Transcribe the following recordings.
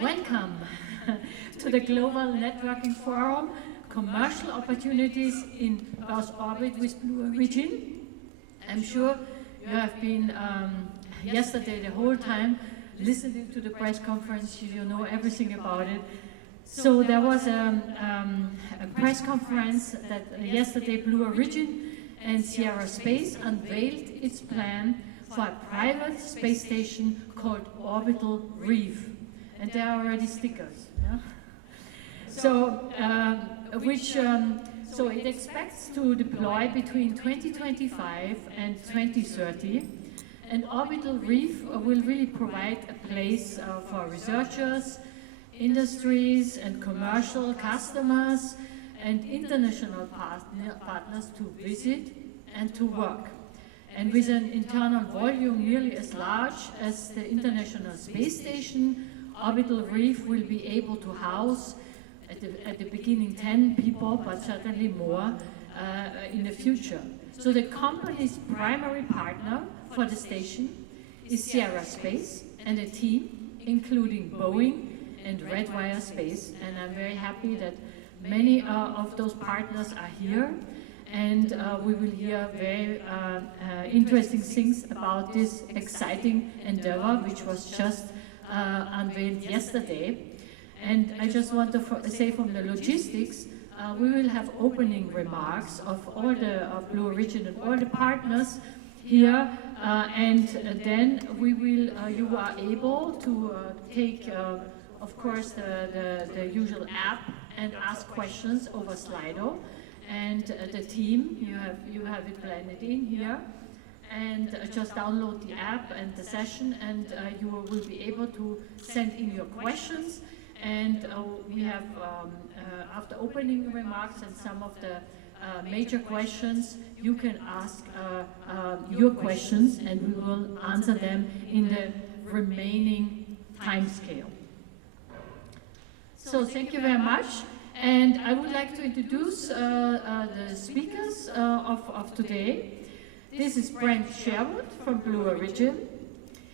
Welcome to the Global Networking Forum, Commercial Opportunities in Earth Orbit with Blue Origin. I'm sure you have been yesterday the whole time listening to the press conference, you know everything about it. So there was a press conference that yesterday Blue Origin and Sierra Space unveiled its plan for a private space station called Orbital Reef. And there are already stickers. Yeah? So, so it expects to deploy between 2025 and 2030. And Orbital Reef will really provide a place for researchers, industries and commercial customers and international partners to visit and to work. And with an internal volume nearly as large as the International Space Station, Orbital Reef will be able to house, at the beginning, 10 people, but certainly more in the future. So the company's primary partner for the station is Sierra Space and a team including Boeing and Redwire Space. And I'm very happy that many of those partners are here. And we will hear very interesting things about this exciting endeavor, which was just unveiled yesterday. And I just want to say from the logistics, we will have opening remarks of all the Blue Origin and all the partners here, and then we will, you are able to take, of course, the usual app and ask questions over Slido. And the team, you have it blended in here, and just download the app and the session, and you will be able to send in your questions. And we have, after opening remarks and some of the major questions, you can ask your questions, and we will answer them in the remaining time scale. So thank you very much. And I would like to introduce the speakers of today. This is Brent Sherwood from Blue Origin.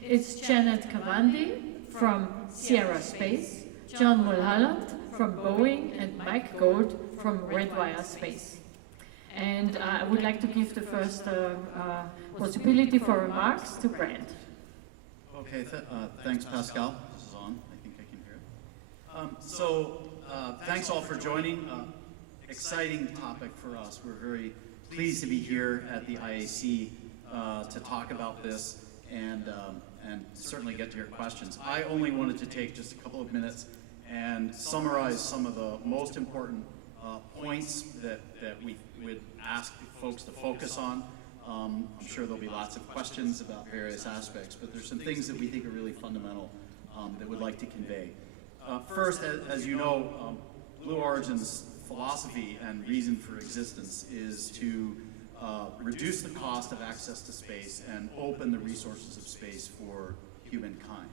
It's Janet Cavandi from Sierra Space, John Mulholland from Boeing, and Mike Gold from Redwire Space. And I would like to give the first possibility for remarks to Brent. Okay, thanks Pascal. This is on, I think I can hear it. Thanks all for joining. Exciting topic for us. We're very pleased to be here at the IAC to talk about this and certainly get to your questions. I only wanted to take just a couple of minutes and summarize some of the most important points that we would ask folks to focus on. I'm sure there'll be lots of questions about various aspects, but there's some things that we think are really fundamental that we'd like to convey. First, as you know, Blue Origin's philosophy and reason for existence is to reduce the cost of access to space and open the resources of space for humankind.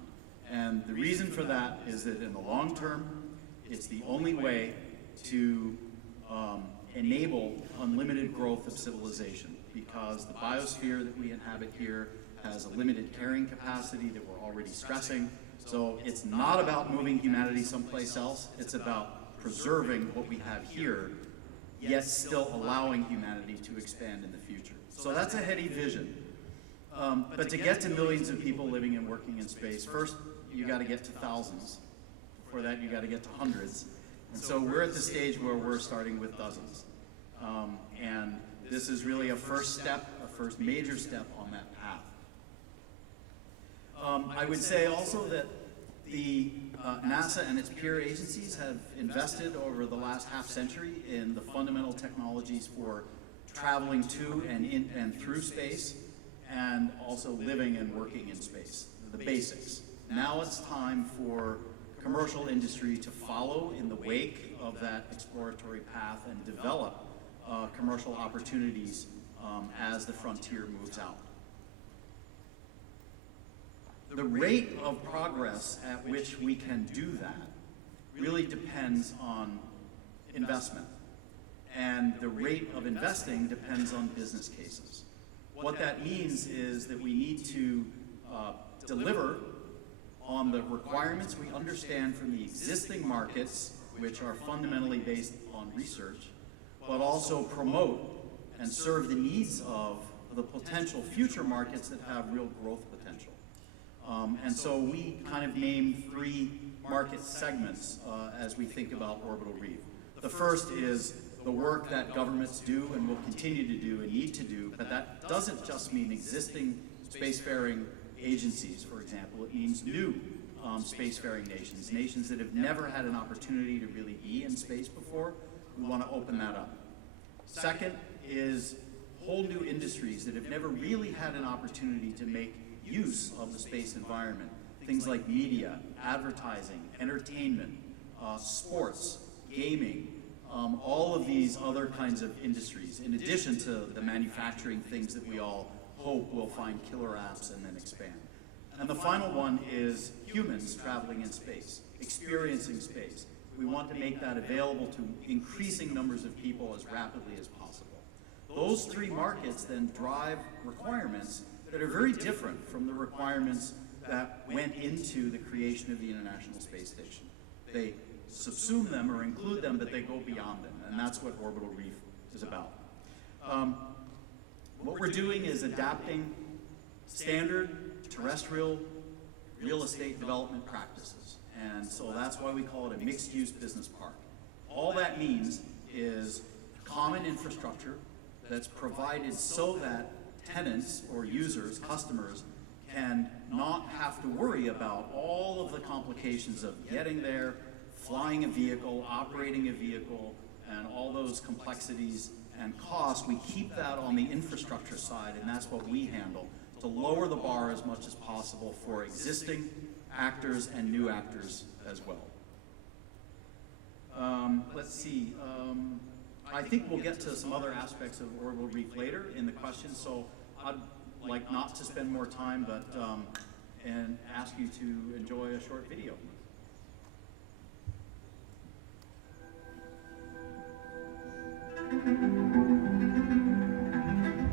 And the reason for that is that in the long term, it's the only way to enable unlimited growth of civilization, because the biosphere that we inhabit here has a limited carrying capacity that we're already stressing. So it's not about moving humanity someplace else, it's about preserving what we have here, yet still allowing humanity to expand in the future. So that's a heady vision. But to get to millions of people living and working in space, first you got to get to thousands. Before that you got to get to hundreds. And so we're at the stage where we're starting with dozens. And this is really a first step, a first major step on that path. I would say also that the NASA and its peer agencies have invested over the last half century in the fundamental technologies for traveling to and in and through space, and also living and working in space, the basics. Now it's time for commercial industry to follow in the wake of that exploratory path and develop commercial opportunities as the frontier moves out. The rate of progress at which we can do that really depends on investment. And the rate of investing depends on business cases. What that means is that we need to deliver on the requirements we understand from the existing markets, which are fundamentally based on research, but also promote and serve the needs of the potential future markets that have real growth potential. And so we kind of named 3 market segments as we think about orbital reef. The first is the work that governments do and will continue to do and need to do, but that doesn't just mean existing spacefaring agencies, for example. It means new spacefaring nations, nations that have never had an opportunity to really be in space before. We want to open that up. Second is whole new industries that have never really had an opportunity to make use of the space environment. Things like media, advertising, entertainment, sports, gaming, all of these other kinds of industries, in addition to the manufacturing things that we all hope will find killer apps and then expand. And the final one is humans traveling in space, experiencing space. We want to make that available to increasing numbers of people as rapidly as possible. Those 3 markets then drive requirements that are very different from the requirements that went into the creation of the International Space Station. They subsume them or include them, but they go beyond them, and that's what orbital reef is about. What we're doing is adapting standard terrestrial real estate development practices, and so that's why we call it a mixed-use business park. All that means is common infrastructure that's provided so that tenants or users, customers, can not have to worry about all of the complications of getting there, flying a vehicle, operating a vehicle, and all those complexities and costs. We keep that on the infrastructure side, and that's what we handle, to lower the bar as much as possible for existing actors and new actors as well. Let's see. I think we'll get to some other aspects of orbital reef later in the questions, so I'd like not to spend more time, but and ask you to enjoy a short video.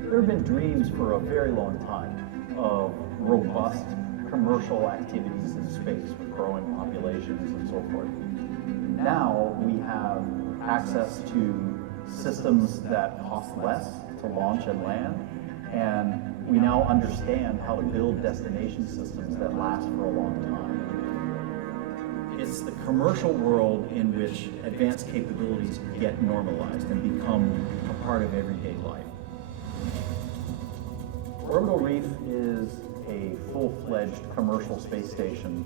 There have been dreams for a very long time of robust commercial activities in space with growing populations and so forth. Now we have access to systems that cost less to launch and land, and we now understand how to build destination systems that last for a long time. It's the commercial world in which advanced capabilities get normalized and become a part of everyday life. Orbital Reef is a full-fledged commercial space station.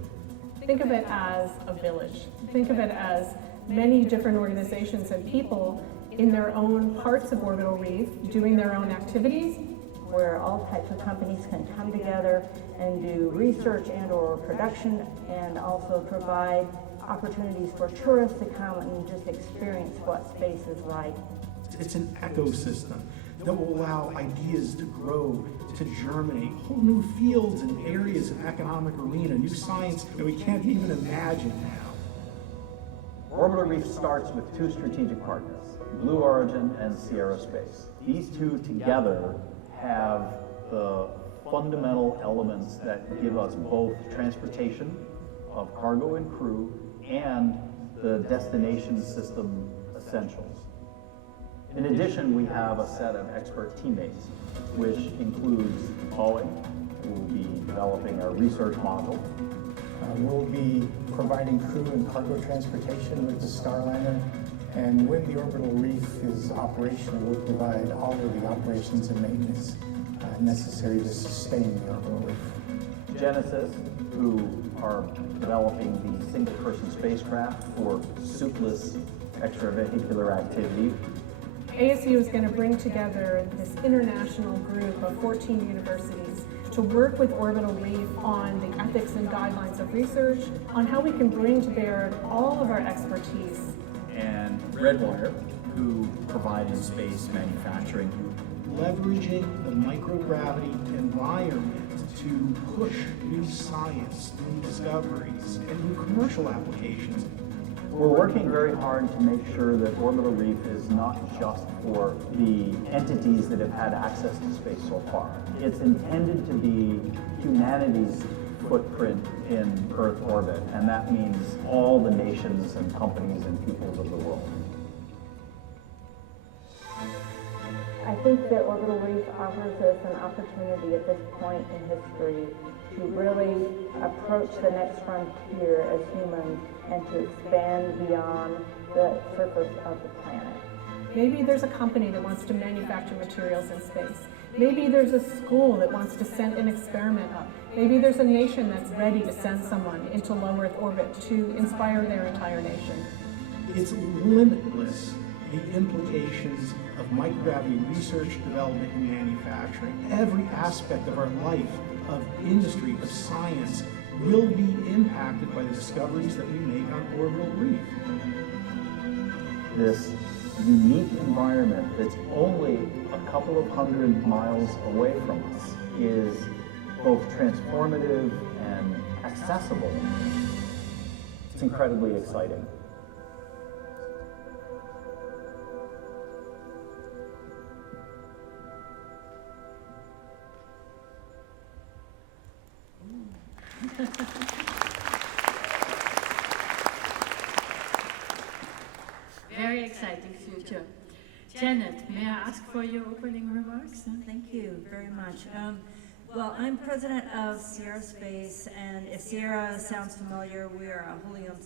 Think of it as a village. Think of it as many different organizations and people in their own parts of Orbital Reef doing their own activities, where all types of companies can come together and do research and or production, and also provide opportunities for tourists to come and just experience what space is like. It's an ecosystem that will allow ideas to grow, to germinate, whole new fields and areas of economic arena, new science that we can't even imagine now. Orbital Reef starts with 2 strategic partners, Blue Origin and Sierra Space. These 2 together have the fundamental elements that give us both transportation of cargo and crew and the destination system essentials. In addition, we have a set of expert teammates, which includes Boeing, who will be developing our research module. We'll be providing crew and cargo transportation with the Starliner, and when the orbital reef is operational, we'll provide all of the operations and maintenance necessary to sustain the orbital reef. Genesis, who are developing the single-person spacecraft for suitless extravehicular activity. ASU is going to bring together this international group of 14 universities to work with Orbital Reef on the ethics and guidelines of research, on how we can bring to bear all of our expertise. And Redwire, who provide in space manufacturing. Leveraging the microgravity environment to push new science, new discoveries, and new commercial applications. We're working very hard to make sure that Orbital Reef is not just for the entities that have had access to space so far. It's intended to be humanity's footprint in Earth orbit, and that means all the nations and companies and peoples of the world. I think that Orbital Reef offers us an opportunity at this point in history to really approach the next frontier as humans and to expand beyond the surface of the planet. Maybe there's a company that wants to manufacture materials in space. Maybe there's a school that wants to send an experiment up. Maybe there's a nation that's ready to send someone into low Earth orbit to inspire their entire nation. It's limitless, the implications of microgravity research, development, and manufacturing. Every aspect of our life, of industry, of science, will be impacted by the discoveries that we make on Orbital Reef. This unique environment that's only a couple of hundred miles away from us is both transformative and accessible. It's incredibly exciting. Very exciting future. Janet, may I ask for your opening remarks? Thank you very much. Well, I'm president of Sierra Space, and if Sierra sounds familiar, we are a wholly owned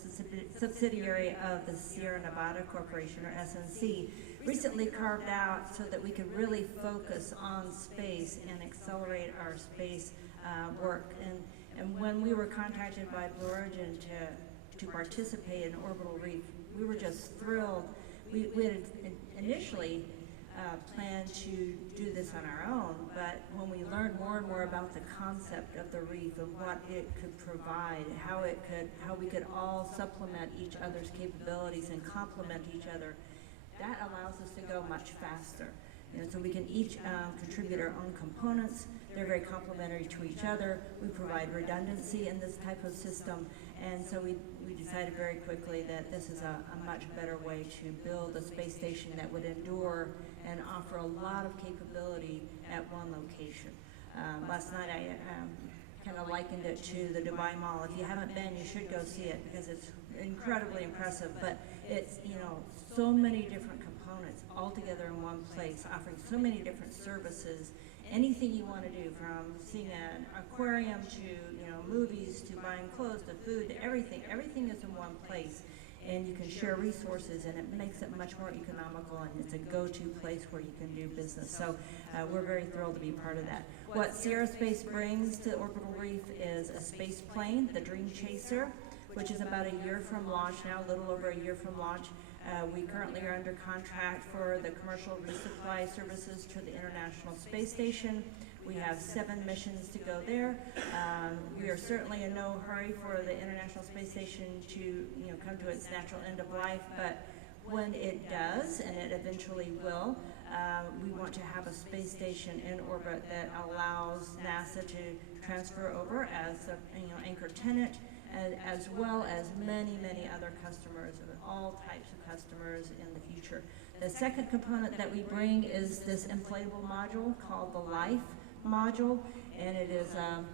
subsidiary of the Sierra Nevada Corporation, or SNC, recently carved out so that we could really focus on space and accelerate our space work. And when we were contacted by Blue Origin to participate in Orbital Reef, we were just thrilled. We had initially planned to do this on our own, but when we learned more and more about the concept of the reef and what it could provide, how we could all supplement each other's capabilities and complement each other, that allows us to go much faster. So we can each contribute our own components. They're very complementary to each other. We provide redundancy in this type of system, and so we decided very quickly that this is a much better way to build a space station that would endure and offer a lot of capability at one location. Last night I kind of likened it to the Dubai Mall. If you haven't been, you should go see it because it's incredibly impressive, but it's, so many different components all together in one place, offering so many different services. Anything you want to do, from seeing an aquarium to movies, to buying clothes, to food, to everything is in one place, and you can share resources, and it makes it much more economical, and it's a go-to place where you can do business. So we're very thrilled to be part of that. What Sierra Space brings to Orbital Reef is a space plane, the Dream Chaser, which is about a year from launch now, a little over a year from launch. We currently are under contract for the commercial resupply services to the International Space Station. We have 7 missions to go there. We are certainly in no hurry for the International Space Station to come to its natural end of life, but when it does, and it eventually will, we want to have a space station in orbit that allows NASA to transfer over as an anchor tenant, as well as many, many other customers, all types of customers in the future. The second component that we bring is this inflatable module called the LIFE module, and it is a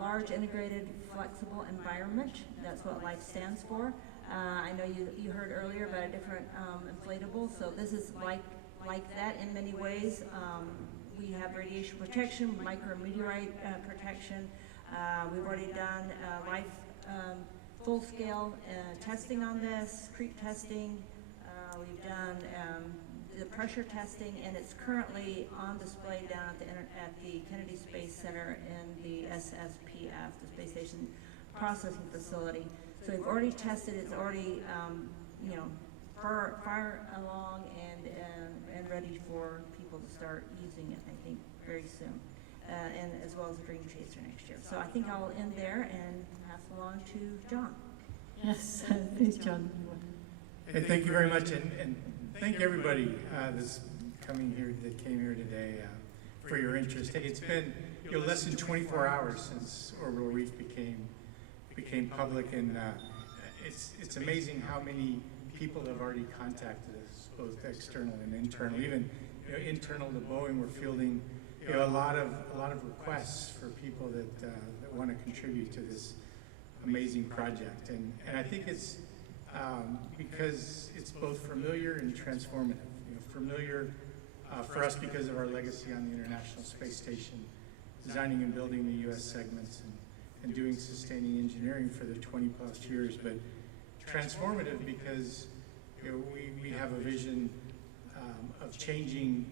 large integrated flexible environment. That's what LIFE stands for. I know you heard earlier about a different inflatable, so this is like that in many ways. We have radiation protection, micrometeorite protection. We've already done LIFE full-scale testing on this, creep testing. We've done the pressure testing, and it's currently on display down at the Kennedy Space Center in the SSPF, the Space Station Processing Facility. So we've already tested. It's already far along and ready for people to start using it, I think, very soon. And as well as the Dream Chaser next year. So I think I'll end there and pass along to John. Yes, please, John. Hey, thank you very much, and thank everybody that's came here today for your interest. Hey, it's been less than 24 hours since Orbital Reef became public, and it's amazing how many people have already contacted us, both external and internal. Even internal to Boeing, we're fielding a lot of requests for people that want to contribute to this amazing project. And I think it's because it's both familiar and transformative. Familiar for us because of our legacy on the International Space Station, designing and building the U.S. segments and doing sustaining engineering for the 20 plus years, but transformative because we have a vision of changing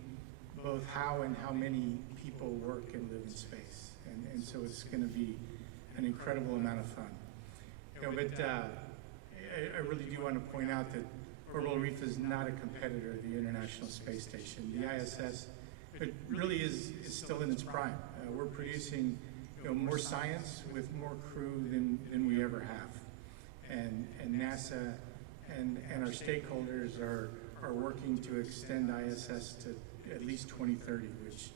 both how and how many people work and live in space. And so it's going to be an incredible amount of fun. But I really do want to point out that Orbital Reef is not a competitor of the International Space Station. The ISS, it really is still in its prime. We're producing more science with more crew than we ever have. And NASA and our stakeholders are working to extend ISS to at least 2030, which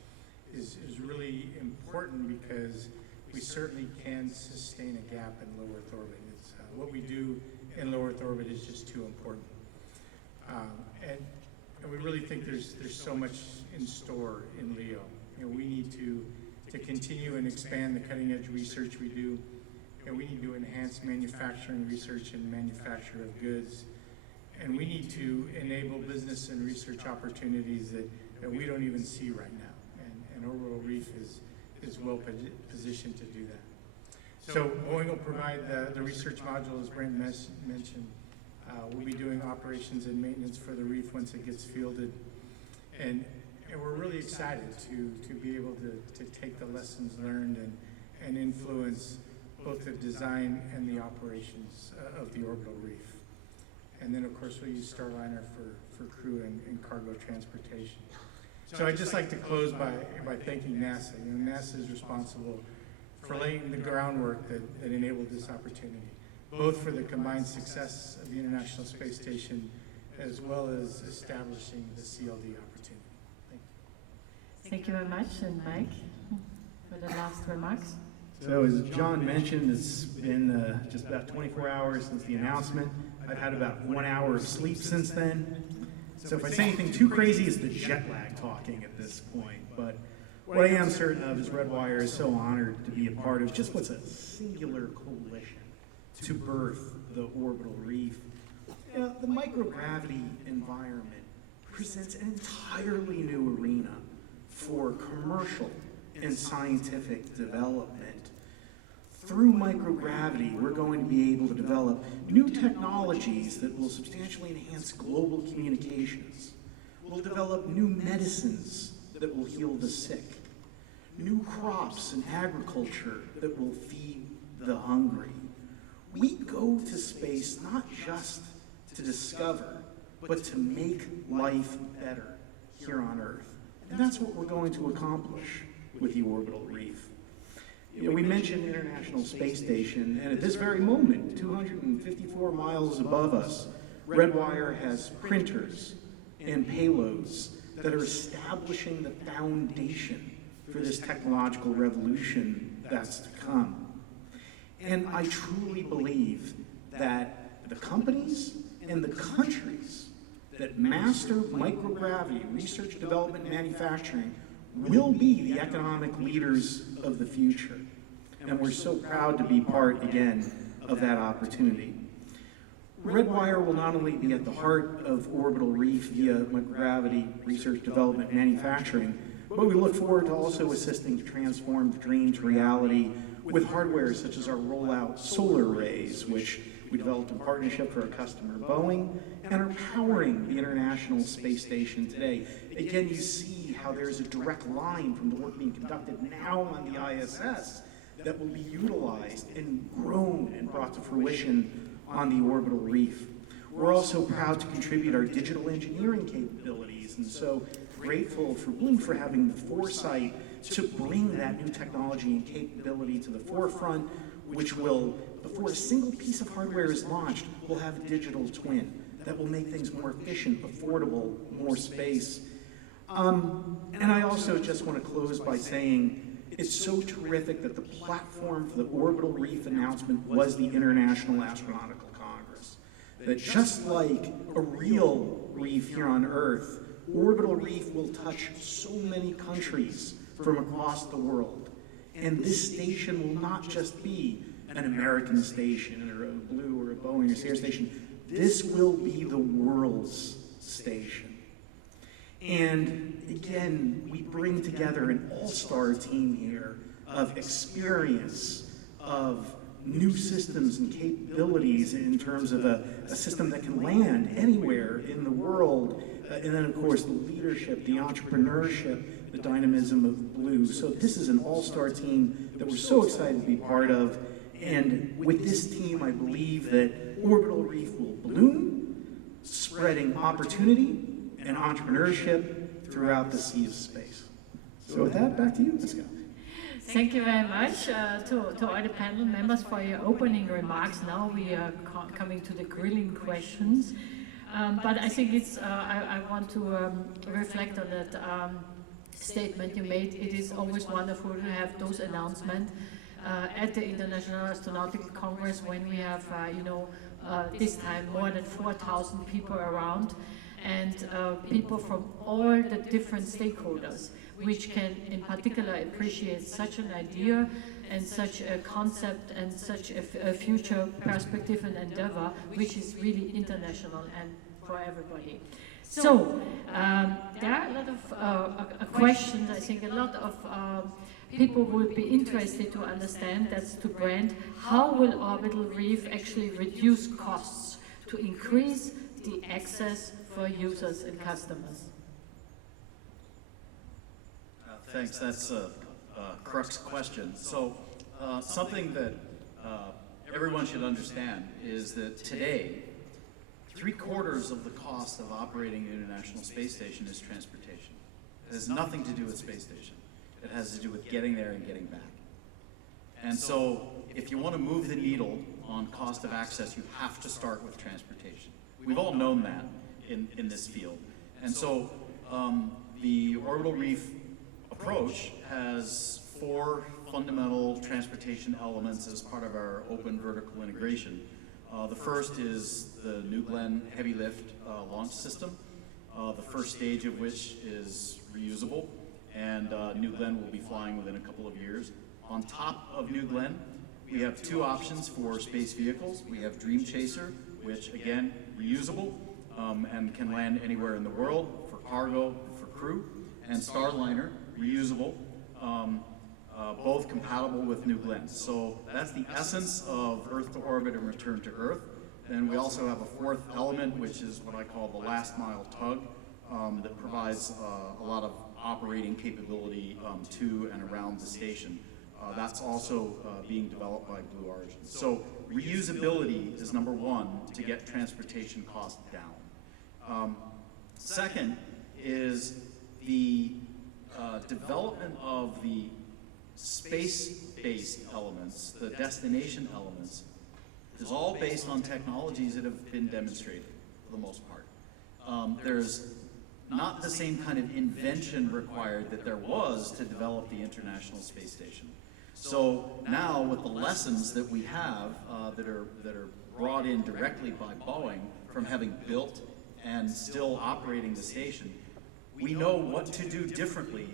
is really important because we certainly can sustain a gap in low Earth orbit. It's, what we do in low Earth orbit is just too important. And we really think there's so much in store in LEO. We need to continue and expand the cutting edge research we do. We need to enhance manufacturing research and manufacture of goods. And we need to enable business and research opportunities that we don't even see right now. And Orbital Reef is well positioned to do that. So Boeing will provide the research module, as Brent mentioned. We'll be doing operations and maintenance for the reef once it gets fielded. And we're really excited to be able to take the lessons learned and influence both the design and the operations of the orbital reef. And then, of course, we'll use Starliner for crew and cargo transportation. So I'd just like to close by thanking NASA. NASA is responsible for laying the groundwork that enabled this opportunity, both for the combined success of the International Space Station as well as establishing the CLD opportunity. Thank you very much, and Mike, for the last remarks. So as John mentioned, it's been just about 24 hours since the announcement. I've had about 1 hour of sleep since then. So if I say anything too crazy, it's the jet lag talking at this point. But what I am certain of is Redwire is so honored to be a part of just what's a singular coalition to birth the orbital reef. The microgravity environment presents an entirely new arena for commercial and scientific development. Through microgravity, we're going to be able to develop new technologies that will substantially enhance global communications. We'll develop new medicines that will heal the sick, new crops and agriculture that will feed the hungry. We go to space not just to discover, but to make life better here on Earth. And that's what we're going to accomplish with the orbital reef. We mentioned the International Space Station, and at this very moment, 254 miles above us, Redwire has printers and payloads that are establishing the foundation for this technological revolution that's to come. And I truly believe that the companies and the countries that master microgravity, research, development, and manufacturing will be the economic leaders of the future. And we're so proud to be part, again, of that opportunity. Redwire will not only be at the heart of orbital reef via microgravity, research, development, manufacturing, but we look forward to also assisting to transform the dream to reality with hardware such as our rollout solar arrays, which we developed in partnership for our customer Boeing, and are powering the International Space Station today. Again, you see how there's a direct line from the work being conducted now on the ISS that will be utilized and grown and brought to fruition on the orbital reef. We're also proud to contribute our digital engineering capabilities, and so grateful for Bloom for having the foresight to bring that new technology and capability to the forefront, which will, before a single piece of hardware is launched, will have a digital twin that will make things more efficient, affordable, more space. And I also just want to close by saying it's so terrific that the platform for the Orbital Reef announcement was the International Astronautical Congress. That just like a real reef here on Earth, Orbital Reef will touch so many countries from across the world. And this station will not just be an American station or a Blue or a Boeing or Sierra station. This will be the world's station. And again, we bring together an all-star team here of experience, of new systems and capabilities in terms of a system that can land anywhere in the world. And then, of course, the leadership, the entrepreneurship, the dynamism of Blue. So this is an all-star team that we're so excited to be part of. And with this team, I believe that Orbital Reef will bloom, spreading opportunity and entrepreneurship throughout the sea of space. So with that, back to you, Pascal. Thank you very much to all the panel members for your opening remarks. Now we are coming to the grilling questions. But I think it's, I want to reflect on that statement you made. It is always wonderful to have those announcements at the International Astronautical Congress when we have, this time more than 4,000 people around, and people from all the different stakeholders, which can in particular appreciate such an idea and such a concept and such a future perspective and endeavor, which is really international and for everybody. So there are a lot of questions. I think a lot of people will be interested to understand, that's to Brent, how will Orbital Reef actually reduce costs to increase the access for users and customers? Thanks, that's a crux question. So something that everyone should understand is that today, 3/4 of the cost of operating the International Space Station is transportation. It has nothing to do with space station. It has to do with getting there and getting back. And so if you want to move the needle on cost of access, you have to start with transportation. We've all known that in this field. And so the Orbital Reef approach has 4 fundamental transportation elements as part of our open vertical integration. The first is the New Glenn heavy lift launch system, the first stage of which is reusable, and New Glenn will be flying within a couple of years. On top of New Glenn, we have 2 options for space vehicles. We have Dream Chaser, which again, reusable, and can land anywhere in the world for cargo, for crew, and Starliner, reusable, both compatible with New Glenn. So that's the essence of Earth to orbit and return to Earth. And we also have a 4th element, which is what I call the last mile tug, that provides a lot of operating capability to and around the station. That's also being developed by Blue Origin. So reusability is number 1 to get transportation costs down. Second is the development of the space-based elements, the destination elements, is all based on technologies that have been demonstrated for the most part. There's not the same kind of invention required that there was to develop the International Space Station. So now with the lessons that we have that are brought in directly by Boeing from having built and still operating the station, we know what to do differently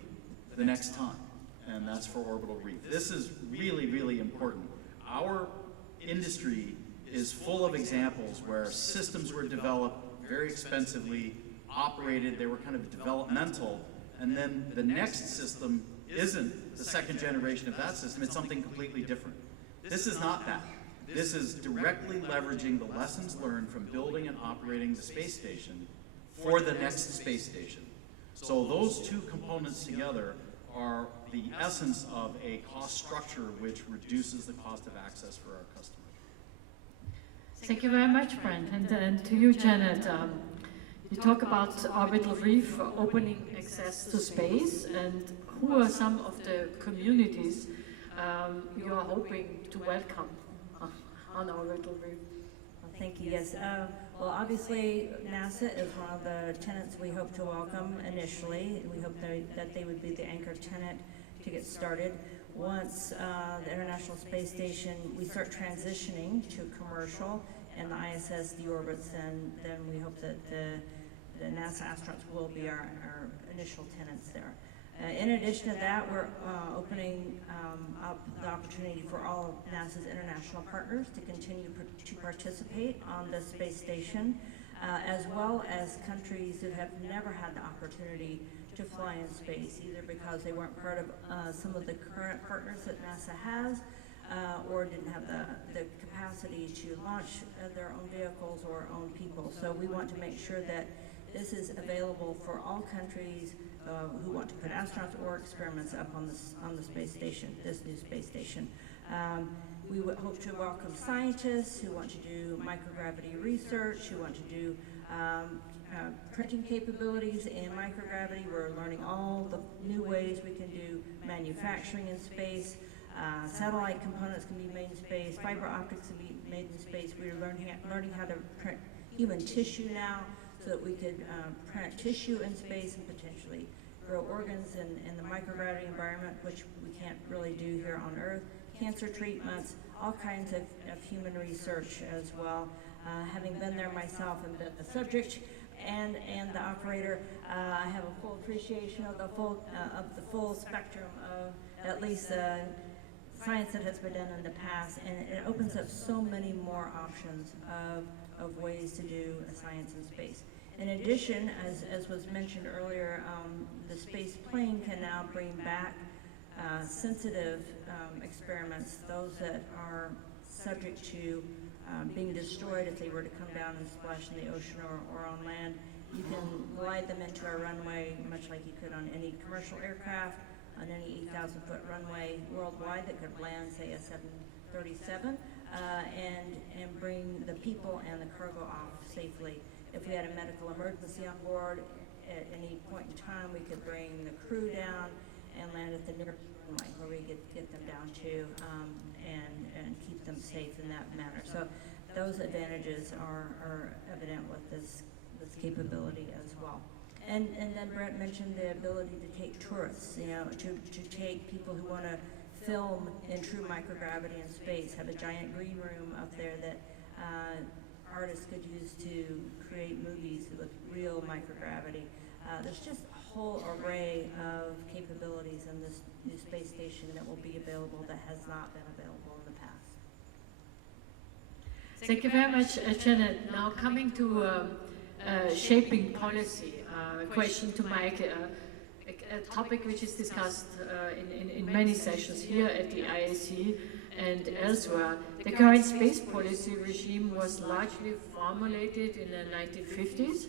the next time, and that's for Orbital Reef. This is really, really important. Our industry is full of examples where systems were developed very expensively, operated, they were kind of developmental, and then the next system isn't the second generation of that system, it's something completely different. This is not that. This is directly leveraging the lessons learned from building and operating the space station for the next space station. So those 2 components together are the essence of a cost structure which reduces the cost of access for our customers. Thank you very much, Brent. And to you, Janet. You talk about Orbital Reef opening access to space, and who are some of the communities you are hoping to welcome on Orbital Reef? Well, thank you. Yes. Well, obviously, NASA is one of the tenants we hope to welcome initially. We hope that they would be the anchor tenant to get started. Once the International Space Station, we start transitioning to commercial and the ISS deorbits, and then we hope that the NASA astronauts will be our initial tenants there. In addition to that, we're opening up the opportunity for all of NASA's international partners to continue to participate on the space station, as well as countries that have never had the opportunity to fly in space, either because they weren't part of some of the current partners that NASA has, or didn't have the capacity to launch their own vehicles or own people. So we want to make sure that this is available for all countries who want to put astronauts or experiments up on the space station, this new space station. We would hope to welcome scientists who want to do microgravity research, who want to do printing capabilities in microgravity. We're learning all the new ways we can do manufacturing in space. Satellite components can be made in space. Fiber optics can be made in space. We're learning how to print human tissue now, so that we could print tissue in space and potentially grow organs in the microgravity environment, which we can't really do here on Earth. Cancer treatments, all kinds of human research as well. Having been there myself and been the subject and the operator, I have a full appreciation of the full spectrum of at least science that has been done in the past, and it opens up so many more options of ways to do science in space. In addition, as was mentioned earlier, the space plane can now bring back sensitive experiments, those that are subject to being destroyed if they were to come down and splash in the ocean or on land. You can glide them into a runway much like you could on any commercial aircraft, on any 8,000-foot runway worldwide that could land, say, a 737, and bring the people and the cargo off safely. If we had a medical emergency on board, at any point in time, we could bring the crew down and land at the nearest runway where we get them down to and keep them safe in that manner. So those advantages are evident with this capability as well. And then Brent mentioned the ability to take tourists, to take people who want to film in true microgravity in space, have a giant green room up there that artists could use to create movies with real microgravity. There's just a whole array of capabilities in this new space station that will be available that has not been available in the past. Thank you very much, Janet. Now coming to shaping policy, question to Mike, a topic which is discussed in many sessions here at the IAC and elsewhere. The current space policy regime was largely formulated in the 1950s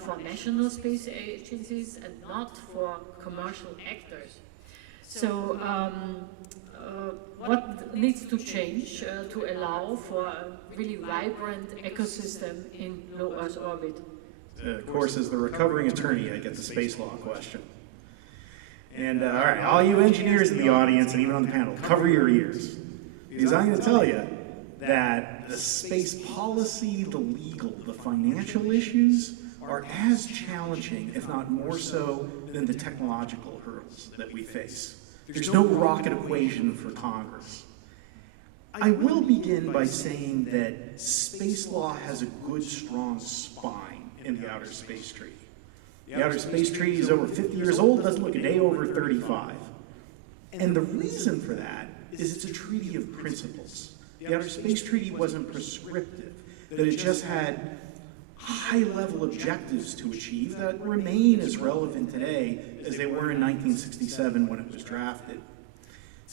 for national space agencies and not for commercial actors. So what needs to change to allow for a really vibrant ecosystem in low Earth orbit? Of course, as the recovering attorney, I get the space law question. And all right, all you engineers in the audience and even on the panel, cover your ears. Because I'm going to tell you that the space policy, the legal, the financial issues are as challenging, if not more so, than the technological hurdles that we face. There's no rocket equation for Congress. I will begin by saying that space law has a good, strong spine in the Outer Space Treaty. The Outer Space Treaty is over 50 years old, doesn't look a day over 35. And the reason for that is it's a treaty of principles. The Outer Space Treaty wasn't prescriptive, that it just had high-level objectives to achieve that remain as relevant today as they were in 1967 when it was drafted.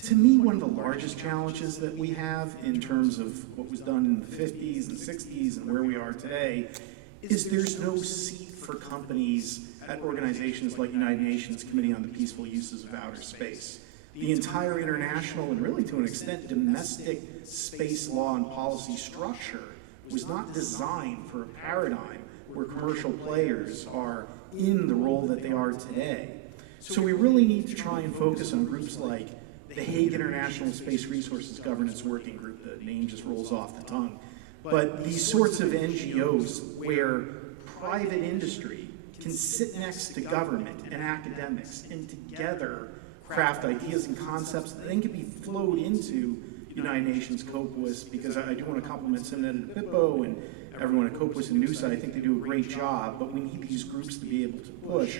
To me, one of the largest challenges that we have in terms of what was done in the 50s and 60s and where we are today is there's no seat for companies at organizations like United Nations Committee on the Peaceful Uses of Outer Space. The entire international and really to an extent domestic space law and policy structure was not designed for a paradigm where commercial players are in the role that they are today. So we really need to try and focus on groups like the Hague International Space Resources Governance Working Group, the name just rolls off the tongue. But these sorts of NGOs where private industry can sit next to government and academics and together craft ideas and concepts that then can be flowed into United Nations COPUOS, because I do want to compliment Senator Pippo and everyone at COPUOS and NUSA. I think they do a great job, but we need these groups to be able to push.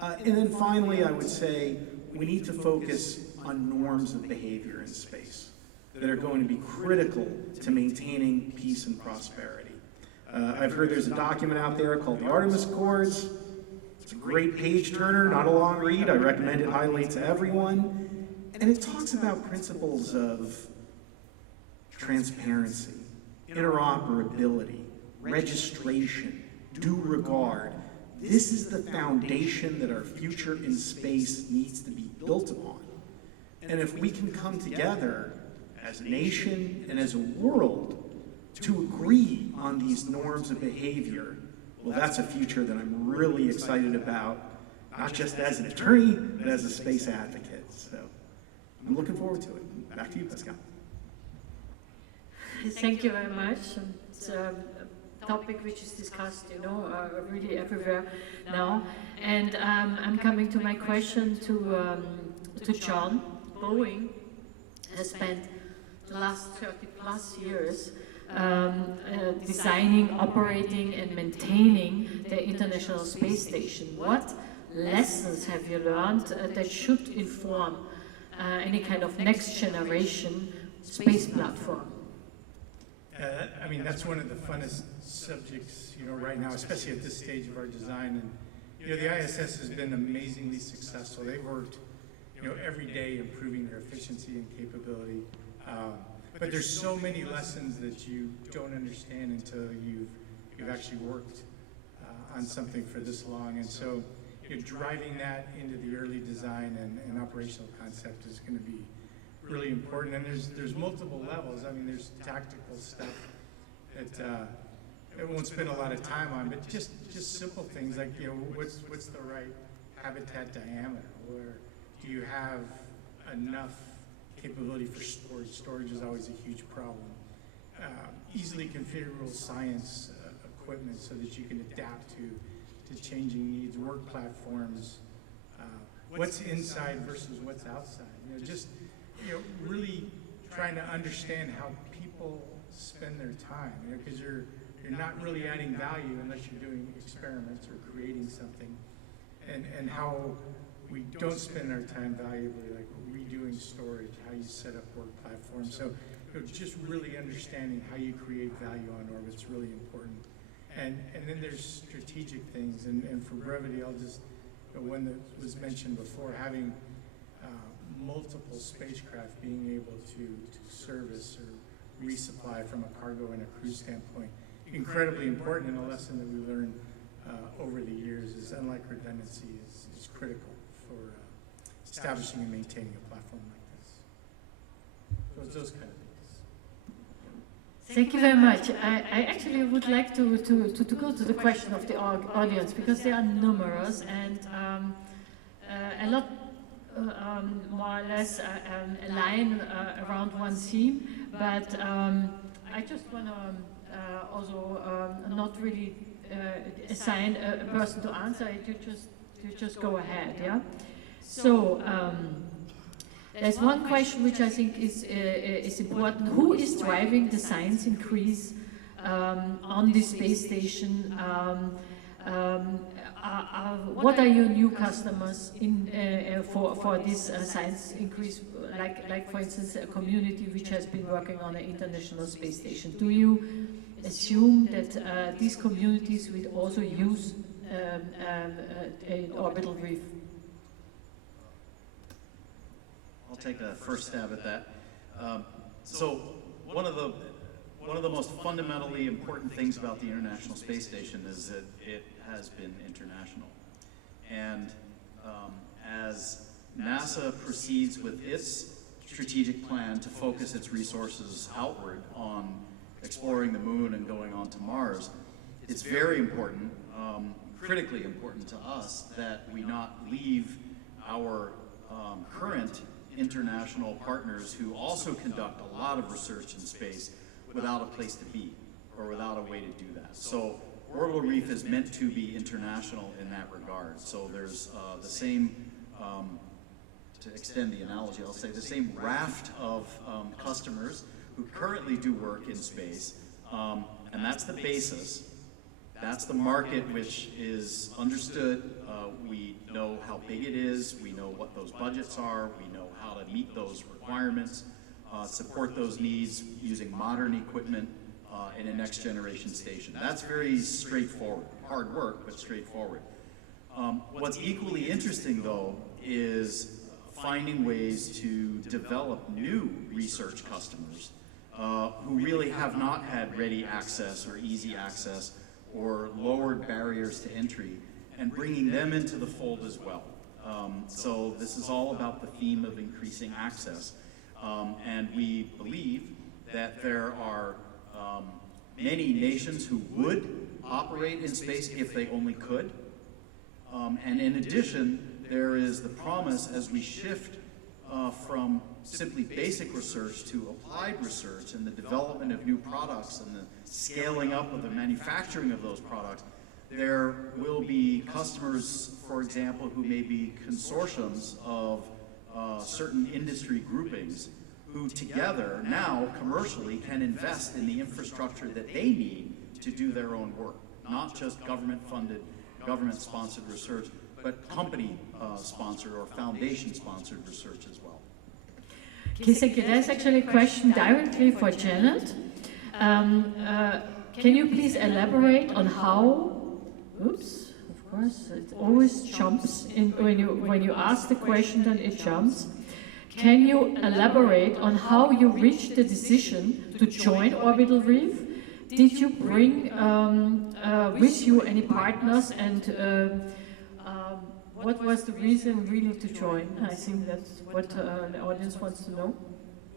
And then finally, I would say we need to focus on norms of behavior in space that are going to be critical to maintaining peace and prosperity. I've heard there's a document out there called the Artemis Courts. It's a great page turner, not a long read. I recommend it highly to everyone. And it talks about principles of transparency, interoperability, registration, due regard. This is the foundation that our future in space needs to be built upon. And if we can come together as a nation and as a world to agree on these norms of behavior, well, that's a future that I'm really excited about, not just as an attorney, but as a space advocate. So I'm looking forward to it. Back to you, Pascal. Thank you very much. It's a topic which is discussed, really everywhere now. And I'm coming to my question to John. Boeing has spent the last 30 plus years designing, operating, and maintaining the International Space Station. What lessons have you learned that should inform any kind of next generation space platform? I mean, that's one of the funnest subjects, right now, especially at this stage of our design. And, the ISS has been amazingly successful. They've worked, every day improving their efficiency and capability. But there's so many lessons that you don't understand until you've actually worked on something for this long. And so, driving that into the early design and operational concept is going to be really important. And there's multiple levels. I mean, there's tactical stuff that I won't spend a lot of time on, but just simple things like, what's the right habitat diameter? Where do you have enough capability for storage? Storage is always a huge problem. Easily configurable science equipment so that you can adapt to changing needs, work platforms, what's inside versus what's outside. Really trying to understand how people spend their time, because you're not really adding value unless you're doing experiments or creating something, and how we don't spend our time valuably, like redoing storage, how you set up work platforms. So just really understanding how you create value on orbit is really important. And then there's strategic things, and for brevity, I'll just, one that was mentioned before, having multiple spacecraft being able to service or resupply from a cargo and a crew standpoint. Incredibly important, and a lesson that we learned over the years is unlike redundancy is critical for establishing and maintaining a platform like this. So it's those kind of things. Thank you very much. I actually would like to go to the question of the audience, because they are numerous and a lot more or less align around one theme, but I just want to also not really assign a person to answer it. You just go ahead, yeah? So there's one question which I think is important. Who is driving the science increase on the space station? What are your new customers for this science increase? Like for instance, a community which has been working on an International Space Station. Do you assume that these communities will also use an orbital reef? I'll take a first stab at that. So one of the most fundamentally important things about the International Space Station is that it has been international. And as NASA proceeds with its strategic plan to focus its resources outward on exploring the moon and going on to Mars, it's very important, critically important to us, that we not leave our current international partners who also conduct a lot of research in space without a place to be or without a way to do that. So Orbital Reef is meant to be international in that regard. So there's the same, to extend the analogy, I'll say the same raft of customers who currently do work in space, and that's the basis. That's the market which is understood. We know how big it is. We know what those budgets are. We know how to meet those requirements, support those needs using modern equipment in a next generation station. That's very straightforward. Hard work, but straightforward. What's equally interesting, though, is finding ways to develop new research customers who really have not had ready access or easy access or lowered barriers to entry, and bringing them into the fold as well. So this is all about the theme of increasing access. And we believe that there are many nations who would operate in space if they only could. And in addition, there is the promise as we shift from simply basic research to applied research and the development of new products and the scaling up of the manufacturing of those products, there will be customers, for example, who may be consortiums of certain industry groupings who together now commercially can invest in the infrastructure that they need to do their own work, not just government-funded, government-sponsored research, but company-sponsored or foundation-sponsored research as well. Okay, thank you. That's actually a question directly for Janet. Can you please elaborate on how, oops, of course, it always jumps in when you ask the question, then it jumps. Can you elaborate on how you reached the decision to join Orbital Reef? Did you bring with you any partners, and what was the reason really to join? I think that's what the audience wants to know.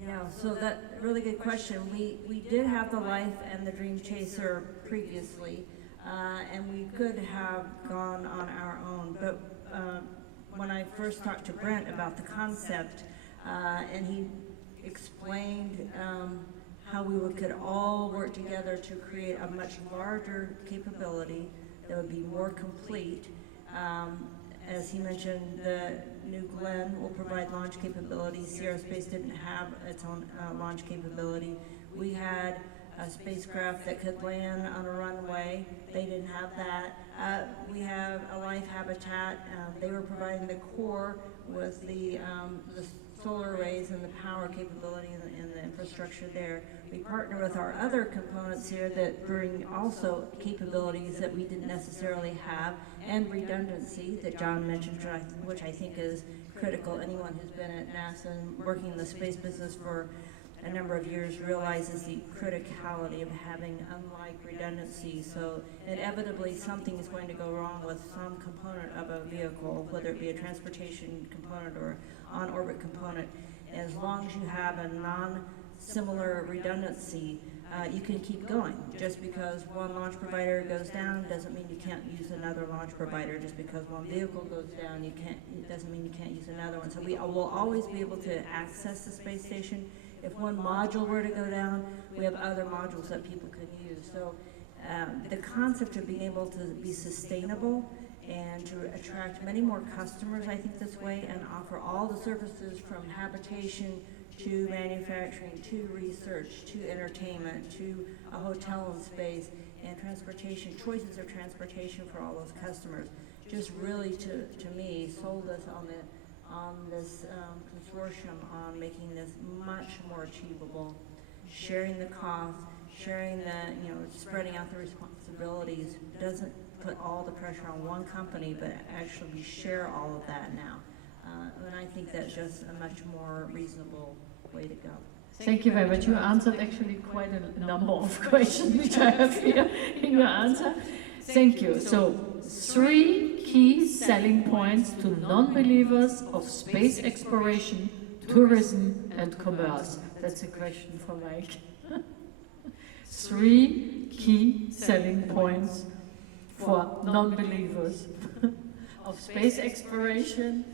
Yeah, so that really good question. We did have the Life and the Dream Chaser previously, and we could have gone on our own. But when I first talked to Brent about the concept, and he explained how we could all work together to create a much larger capability that would be more complete. As he mentioned, the new Glenn will provide launch capability. Sierra Space didn't have its own launch capability. We had a spacecraft that could land on a runway. They didn't have that. We have a Life Habitat. They were providing the core with the solar arrays and the power capability and the infrastructure there. We partner with our other components here that bring also capabilities that we didn't necessarily have, and redundancy that John mentioned, which I think is critical. Anyone who's been at NASA and working in the space business for a number of years realizes the criticality of having unlike redundancy. So inevitably something is going to go wrong with some component of a vehicle, whether it be a transportation component or on-orbit component. As long as you have a non-similar redundancy, you can keep going. Just because one launch provider goes down doesn't mean you can't use another launch provider. Just because one vehicle goes down, it doesn't mean you can't use another one. So we will always be able to access the space station. If one module were to go down, we have other modules that people could use. So the concept of being able to be sustainable and to attract many more customers, I think, this way, and offer all the services from habitation to manufacturing, to research, to entertainment, to a hotel and space, and transportation, choices of transportation for all those customers, just really, to me, sold us on this consortium on making this much more achievable, sharing the cost, sharing the, spreading out the responsibilities, doesn't put all the pressure on one company, but actually we share all of that now. And I think that's just a much more reasonable way to go. Thank you very much. You answered actually quite a number of questions which I have here in your answer. Thank you. So, 3 key selling points to non-believers of space exploration, tourism, and commerce. That's a question for Mike. 3 key selling points for non-believers of space exploration,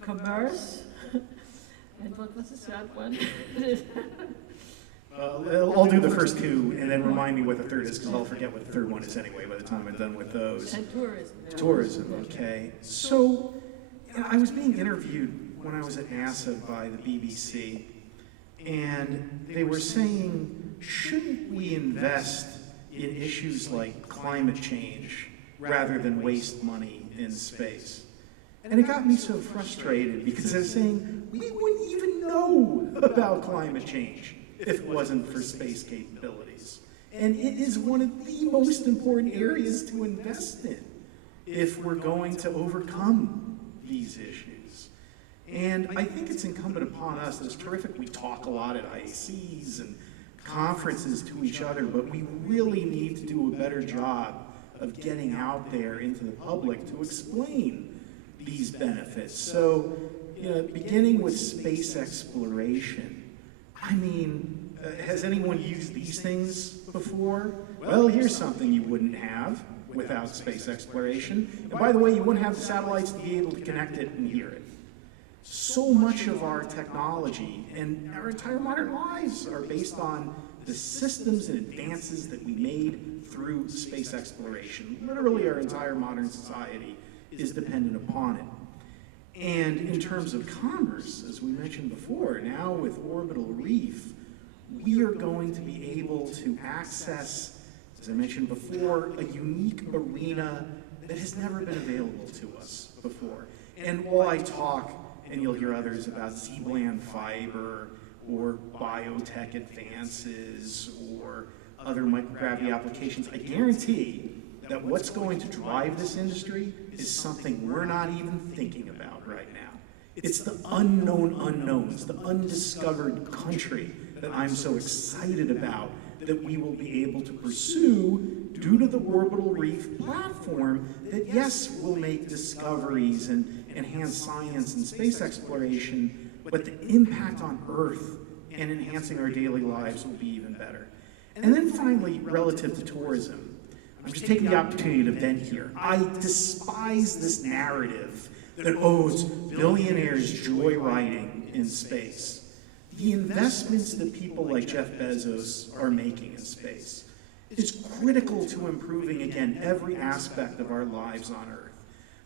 commerce, and what was the third one? I'll do the first 2 and then remind me what the third is, because I'll forget what the third one is anyway by the time I'm done with those. And tourism. Tourism, okay. So I was being interviewed when I was at NASA by the BBC, and they were saying, shouldn't we invest in issues like climate change rather than waste money in space. And it got me so frustrated because I was saying, we wouldn't even know about climate change if it wasn't for space capabilities. And it is one of the most important areas to invest in if we're going to overcome these issues. And I think it's incumbent upon us, it's terrific we talk a lot at IACs and conferences to each other, but we really need to do a better job of getting out there into the public to explain these benefits. So, beginning with space exploration, I mean, has anyone used these things before? Well, here's something you wouldn't have without space exploration. And by the way, you wouldn't have the satellites to be able to connect it and hear it. So much of our technology and our entire modern lives are based on the systems and advances that we made through space exploration. Literally, our entire modern society is dependent upon it. And in terms of commerce, as we mentioned before, now with Orbital Reef, we are going to be able to access, as I mentioned before, a unique arena that has never been available to us before. And while I talk, and you'll hear others about Z-band fiber or biotech advances or other microgravity applications, I guarantee that what's going to drive this industry is something we're not even thinking about right now. It's the unknown unknowns, the undiscovered country that I'm so excited about that we will be able to pursue due to the Orbital Reef platform that, yes, will make discoveries and enhance science and space exploration, but the impact on Earth and enhancing our daily lives will be even better. And then finally, relative to tourism, I'm just taking the opportunity to vent here. I despise this narrative that, it's billionaires joyriding in space. The investments that people like Jeff Bezos are making in space is critical to improving, again, every aspect of our lives on Earth.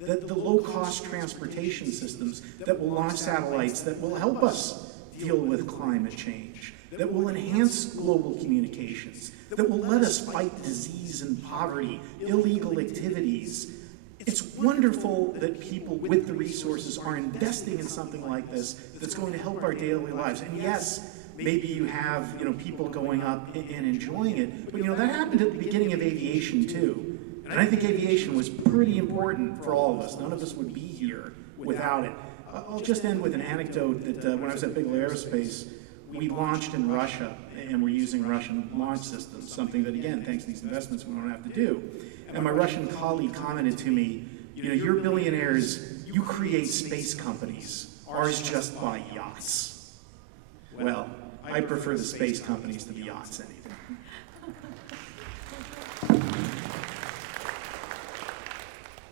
The low-cost transportation systems that will launch satellites that will help us deal with climate change, that will enhance global communications, that will let us fight disease and poverty, illegal activities. It's wonderful that people with the resources are investing in something like this that's going to help our daily lives. And yes, maybe you have people going up and enjoying it, but that happened at the beginning of aviation too. And I think aviation was pretty important for all of us. None of us would be here without it. I'll just end with an anecdote that when I was at Bigelow Aerospace, we launched in Russia, and we're using Russian launch systems, something that, again, thanks to these investments, we don't have to do. And my Russian colleague commented to me, you're billionaires, you create space companies. Ours just buy yachts. Well, I prefer the space companies to the yachts any day.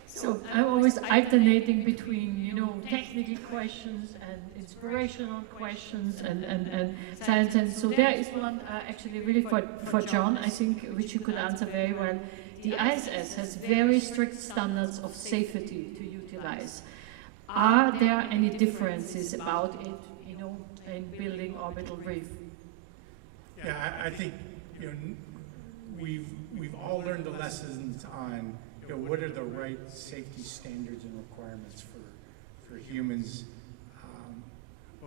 So I'm always alternating between, technical questions and inspirational questions and science. And so there is one actually really for John, I think, which you could answer very well. The ISS has very strict standards of safety to utilize. Are there any differences about it, in building Orbital Reef? Yeah, I think we've all learned the lessons on what are the right safety standards and requirements for humans,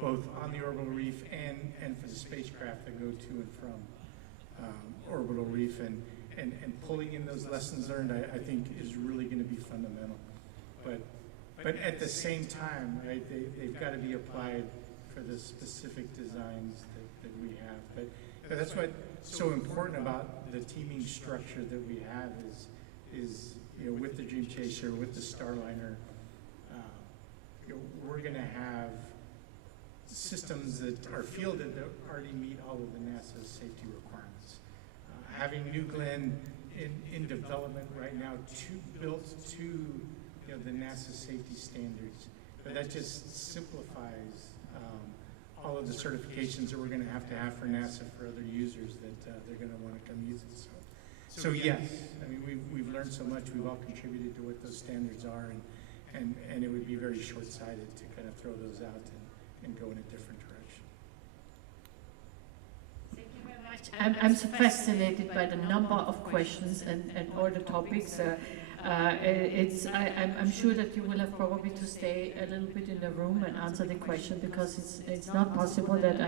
both on the orbital reef and for the spacecraft that go to and from orbital reef, and pulling in those lessons learned, I think is really going to be fundamental. But at the same time, right, they've got to be applied for the specific designs that we have. But that's what's so important about the teaming structure that we have is with the Dream Chaser, with the Starliner, we're going to have systems that are fielded that already meet all of the NASA safety requirements. Having New Glenn in development right now, built to the NASA safety standards, but that just simplifies all of the certifications that we're going to have for NASA for other users that they're going to want to come use it. So yes, I mean we've learned so much. We've all contributed to what those standards are, and it would be very short-sighted to kind of throw those out and go in a different direction. Thank you very much. I'm so fascinated by the number of questions and all the topics. I'm sure that you will have probably to stay a little bit in the room and answer the question, because it's not possible that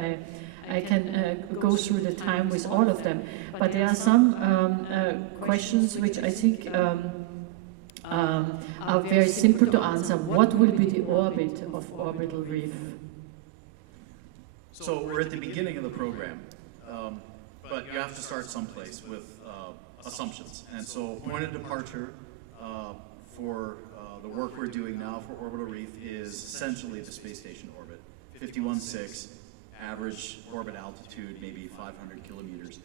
I can go through the time with all of them. But there are some questions which I think are very simple to answer. What will be the orbit of orbital reef? So we're at the beginning of the program, but you have to start someplace with assumptions. And so point of departure for the work we're doing now for orbital reef is essentially the space station orbit, 51.6, average orbit altitude, maybe 500 kilometers.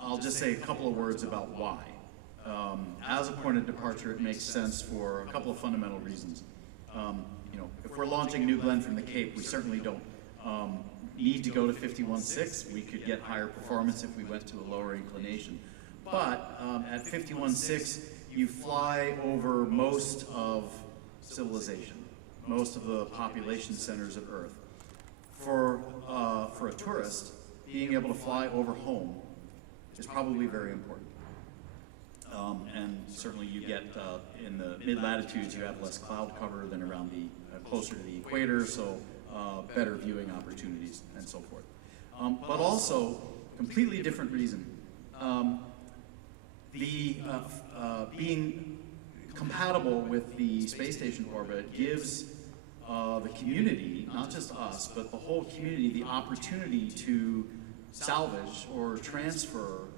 I'll just say a couple of words about why. As a point of departure, it makes sense for a couple of fundamental reasons. If we're launching New Glenn from the Cape, we certainly don't need to go to 51.6. We could get higher performance if we went to a lower inclination. But at 51.6, you fly over most of civilization, most of the population centers of Earth. For a tourist, being able to fly over home is probably very important. And certainly you get, in the mid-latitudes, you have less cloud cover than around the, closer to the equator, so better viewing opportunities and so forth. But also, completely different reason. Being compatible with the space station orbit gives the community, not just us, but the whole community, the opportunity to salvage or transfer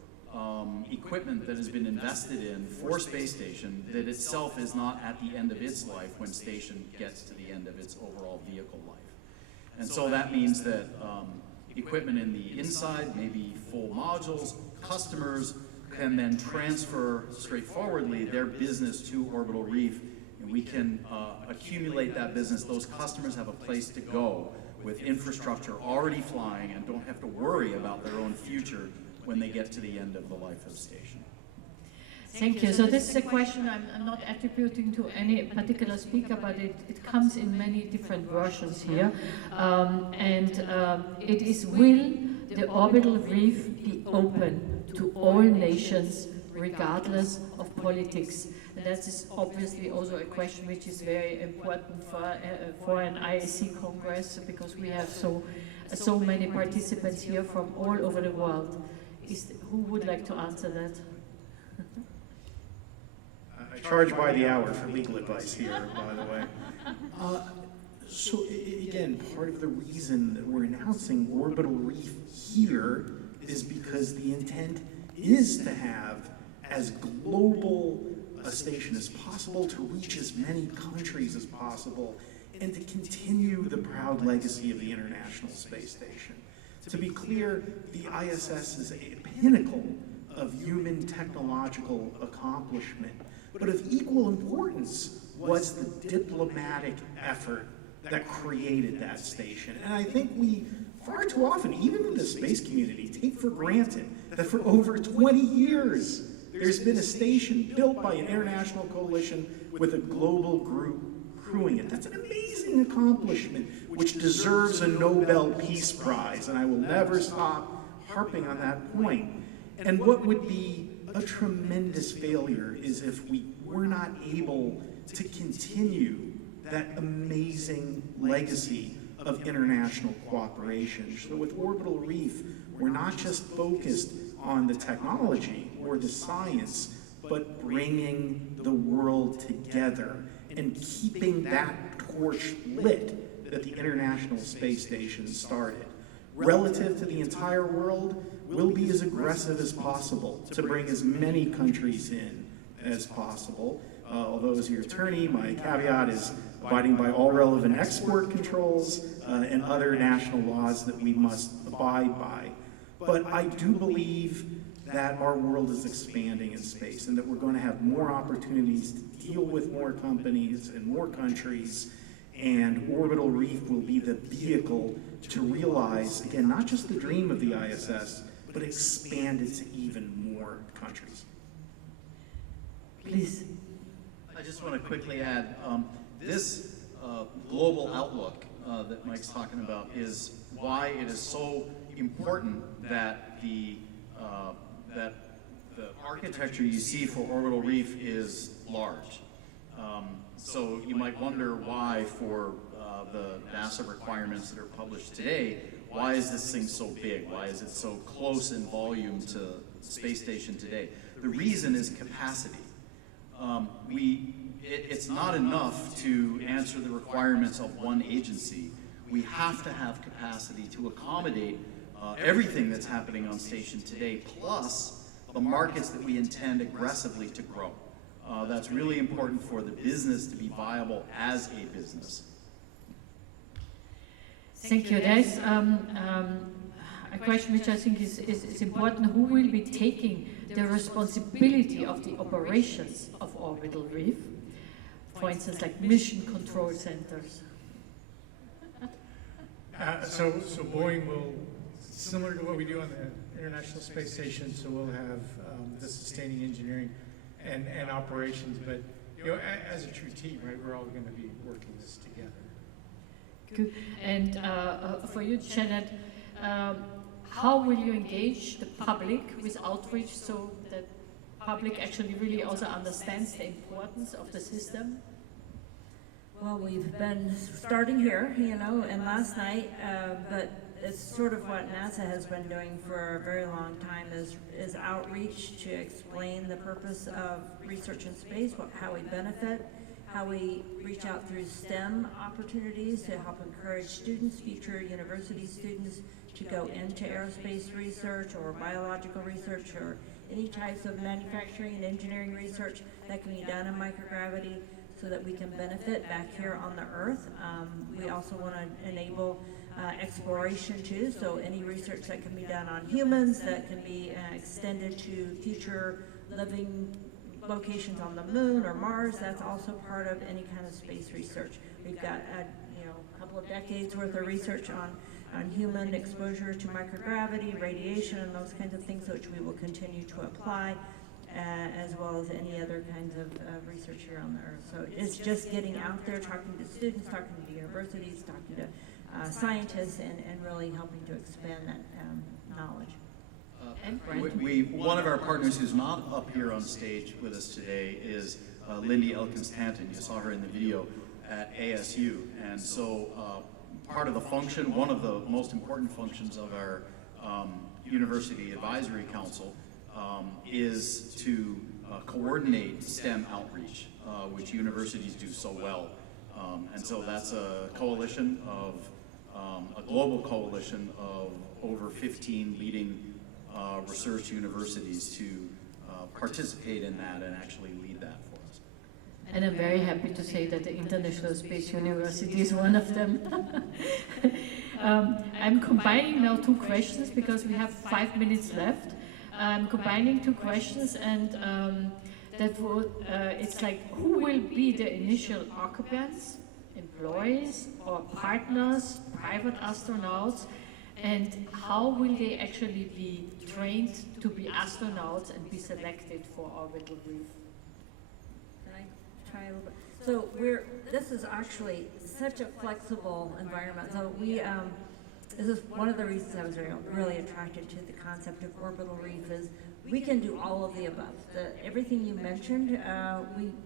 equipment that has been invested in for space station that itself is not at the end of its life when station gets to the end of its overall vehicle life. And so that means that equipment in the inside, maybe full modules, customers can then transfer straightforwardly their business to orbital reef, and we can accumulate that business. Those customers have a place to go with infrastructure already flying and don't have to worry about their own future when they get to the end of the life of station. Thank you. So this is a question I'm not attributing to any particular speaker, but it comes in many different versions here. It is, will the orbital reef be open to all nations regardless of politics? And that is obviously also a question which is very important for an IAC Congress, because we have so many participants here from all over the world. Who would like to answer that? I charge by the hour for legal advice here, by the way. So again, part of the reason that we're announcing orbital reef here is because the intent is to have as global a station as possible, to reach as many countries as possible, and to continue the proud legacy of the International Space Station. To be clear, the ISS is a pinnacle of human technological accomplishment, but of equal importance was the diplomatic effort that created that station. And I think we far too often, even in the space community, take for granted that for over 20 years, there's been a station built by an international coalition with a global group crewing it. That's an amazing accomplishment, which deserves a Nobel Peace Prize, and I will never stop harping on that point. And what would be a tremendous failure is if we were not able to continue that amazing legacy of international cooperation. So with Orbital Reef, we're not just focused on the technology or the science, but bringing the world together and keeping that torch lit that the International Space Station started. Relative to the entire world, we'll be as aggressive as possible to bring as many countries in as possible. Although as your attorney, my caveat is abiding by all relevant export controls and other national laws that we must abide by. But I do believe that our world is expanding in space and that we're going to have more opportunities to deal with more companies and more countries, and Orbital Reef will be the vehicle to realize, again, not just the dream of the ISS, but expand it to even more countries. Please. I just want to quickly add, this global outlook that Mike's talking about is why it is so important that the architecture you see for orbital reef is large. So you might wonder why, for the NASA requirements that are published today, why is this thing so big? Why is it so close in volume to the space station today? The reason is capacity. It's not enough to answer the requirements of one agency. We have to have capacity to accommodate everything that's happening on station today, plus the markets that we intend aggressively to grow. That's really important for the business to be viable as a business. Thank you. There's a question which I think is important. Who will be taking the responsibility of the operations of orbital reef? For instance, like mission control centers. So Boeing will, similar to what we do on the International Space Station, so we'll have the sustaining engineering and operations, but as a true team, right, we're all going to be working this together. Good. And for you, Janet, how will you engage the public with outreach so that public actually really also understands the importance of the system? Well, we've been starting here, and last night, but it's sort of what NASA has been doing for a very long time is outreach to explain the purpose of research in space, how we benefit, how we reach out through STEM opportunities to help encourage students, future university students, to go into aerospace research or biological research or any types of manufacturing and engineering research that can be done in microgravity so that we can benefit back here on the Earth. We also want to enable exploration too, so any research that can be done on humans that can be extended to future living locations on the moon or Mars, that's also part of any kind of space research. We've got a couple of decades worth of research on human exposure to microgravity, radiation, and those kinds of things, which we will continue to apply, as well as any other kinds of research here on the Earth. So it's just getting out there, talking to students, talking to universities, talking to scientists, and really helping to expand that knowledge. One of our partners who's not up here on stage with us today is Lindy Elkins-Tanton. You saw her in the video at ASU. And so part of the function, one of the most important functions of our University Advisory Council is to coordinate STEM outreach, which universities do so well. And so that's a coalition of, a global coalition of over 15 leading research universities to participate in that and actually lead that for us. And I'm very happy to say that the International Space University is one of them. I'm combining now two questions because we have 5 minutes left. I'm combining two questions, and it's like, who will be the initial occupants, employees or partners, private astronauts, and how will they actually be trained to be astronauts and be selected for orbital reef? Can I try a little bit? So this is actually such a flexible environment. So this is one of the reasons I was really attracted to the concept of orbital reef is we can do all of the above. Everything you mentioned,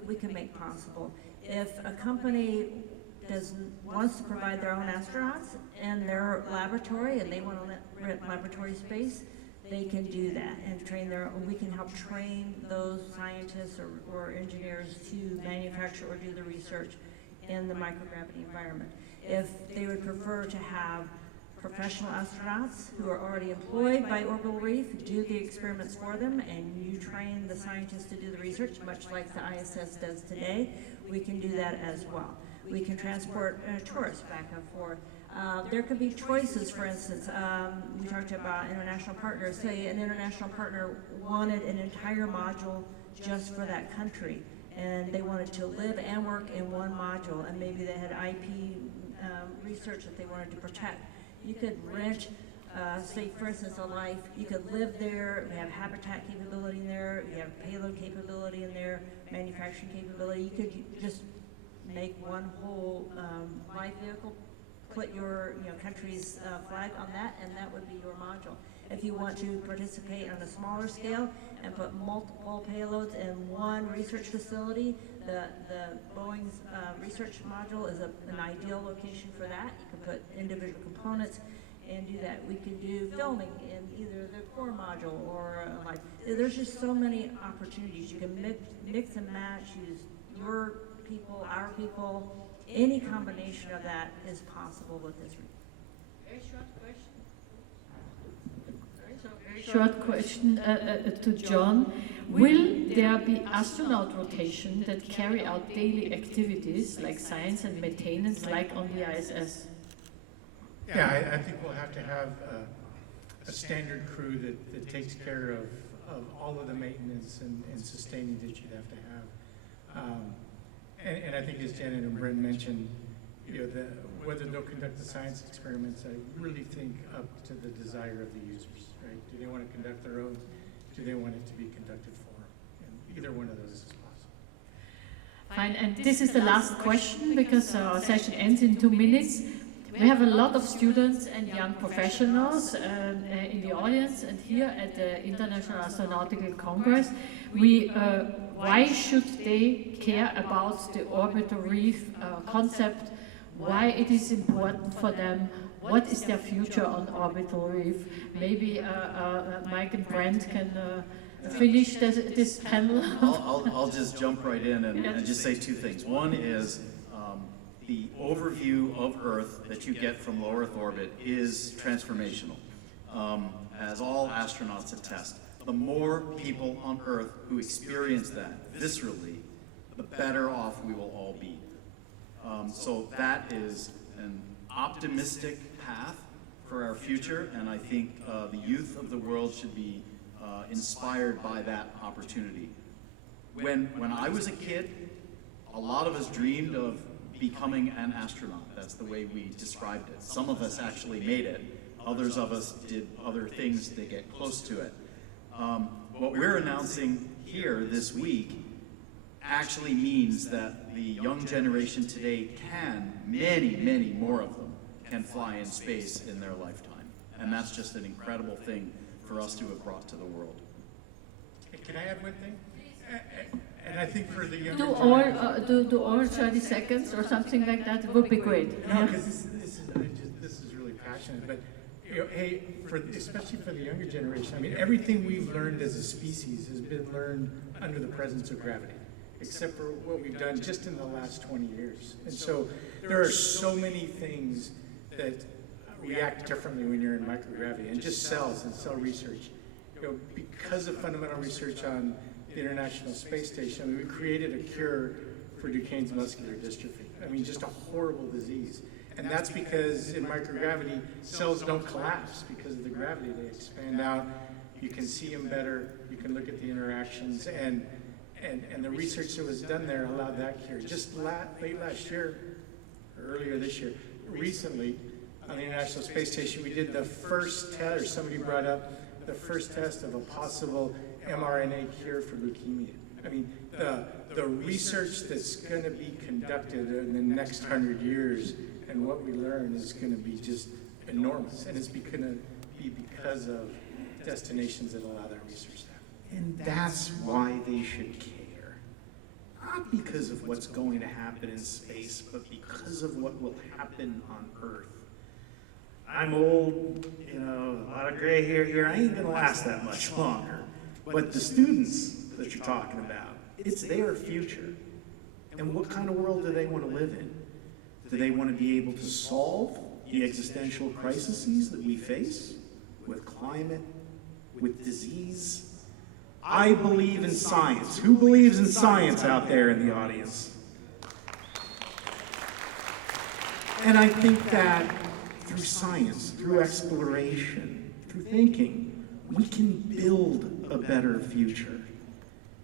we can make possible. If a company wants to provide their own astronauts in their laboratory and they want to rent laboratory space, they can do that and train we can help train those scientists or engineers to manufacture or do the research in the microgravity environment. If they would prefer to have professional astronauts who are already employed by Orbital Reef do the experiments for them, and you train the scientists to do the research, much like the ISS does today, we can do that as well. We can transport tourists back and forth. There could be choices, for instance, we talked about international partners. Say an international partner wanted an entire module just for that country, and they wanted to live and work in one module, and maybe they had IP research that they wanted to protect. You could rent, say for instance, a life, you could live there, we have habitat capability in there, you have payload capability in there, manufacturing capability. You could just make one whole life vehicle put your country's flag on that, and that would be your module. If you want to participate on a smaller scale and put multiple payloads in one research facility, the Boeing's research module is an ideal location for that. You can put individual components and do that. We can do filming in either the core module or there's just so many opportunities. You can mix and match, use your people, our people. Any combination of that is possible with this. Very short question. Short question to John. Will there be astronaut rotation that carry out daily activities like science and maintenance like on the ISS? Yeah, I think we'll have to have a standard crew that takes care of all of the maintenance and sustaining that you'd have to have. And I think as Janet and Brent mentioned, whether they'll conduct the science experiments, I really think up to the desire of the users, right? Do they want to conduct their own? Do they want it to be conducted for them? And either one of those is possible. Fine, and this is the last question because our session ends in 2 minutes. We have a lot of students and young professionals in the audience and here at the International Astronautical Congress. Why should they care about the orbital reef concept? Why it is important for them? What is their future on orbital reef? Maybe Mike and Brent can finish this panel. I'll just jump right in and just say two things. One is the overview of Earth that you get from low Earth orbit is transformational, as all astronauts attest. The more people on Earth who experience that viscerally, the better off we will all be. So that is an optimistic path for our future, and I think the youth of the world should be inspired by that opportunity. When I was a kid, a lot of us dreamed of becoming an astronaut. That's the way we described it. Some of us actually made it. Others of us did other things to get close to it. What we're announcing here this week actually means that the young generation today can, many more of them, can fly in space in their lifetime. And that's just an incredible thing for us to have brought to the world. Can I add one thing? And I think for the younger Do all 30 seconds or something like that? It would be great. No, because this is really passionate. But hey, especially for the younger generation, I mean, everything we've learned as a species has been learned under the presence of gravity, except for what we've done just in the last 20 years. And so there are so many things that react differently when you're in microgravity, and just cells and cell research. Because of fundamental research on the International Space Station, we created a cure for Duchenne's muscular dystrophy. I mean, just a horrible disease. And that's because in microgravity, cells don't collapse because of the gravity. They expand out. You can see them better. You can look at the interactions. And the research that was done there allowed that cure. Just late last year, or earlier this year, recently, on the International Space Station, we did the first test, or somebody brought up the first test of a possible mRNA cure for leukemia. I mean, the research that's going to be conducted in the next 100 years and what we learn is going to be just enormous. And it's going to be because of destinations that allow that research to happen. And that's why they should care. Not because of what's going to happen in space, but because of what will happen on Earth. I'm old, a lot of gray hair here. I ain't gonna last that much longer. But the students that you're talking about, it's their future. And what kind of world do they want to live in? Do they want to be able to solve the existential crises that we face with climate, with disease? I believe in science. Who believes in science out there in the audience? And I think that through science, through exploration, through thinking, we can build a better future.